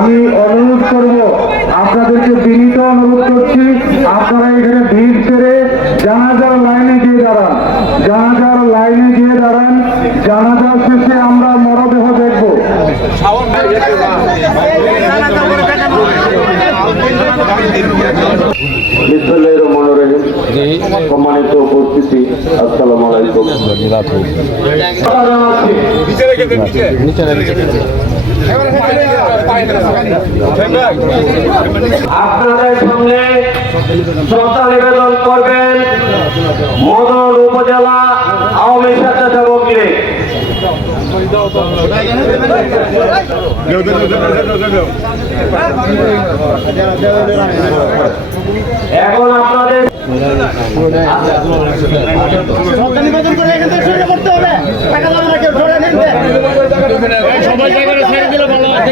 আমি অনুরোধ করব, আপনাদেরকে বিনীত অনুরোধ করছি, আপনারা এখানে ভিড় ছেড়ে জানাজার লাইনে গিয়ে দাঁড়ান। জানাজার লাইনে গিয়ে দাঁড়ান। জানাজার শেষে আমরা মরদেহ দেখব। সম্মানিত উপস্থিতি, আসসালামু আলাইকুম। আপনাদের সামনে শ্রদ্ধা নিবেদন করবেন মদন উপজেলা আওয়ামী স্বেচ্ছাসেবক লীগ। এখন আপনাদের নিবেদন করে এখান থেকে শুরু করতে হবে। টাকা যাবে না, কেউ ধরে নিতে সবাই জায়গায় ছেড়ে দিলে ভালো হয়।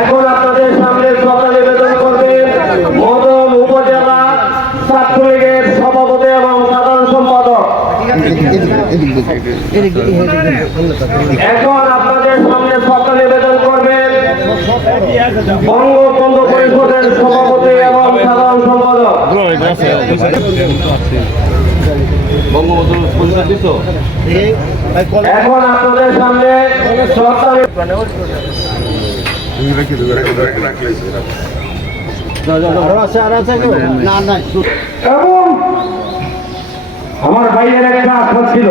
এখন আপনাদের সামনে শ্রদ্ধা নিবেদন করবেন মদন উপজেলা ছাত্রলীগের সভাপতি এবং সাধারণ সম্পাদক। এখন আপনাদের সামনে শ্রদ্ধা নিবেদন করবেন বঙ্গবন্ধু পরিষদের সভাপতি এবং সাধারণ সম্পাদক। এখন আপনাদের সামনে শ্রদ্ধা এবং আমার ভাইয়ের একটা আশা ছিল।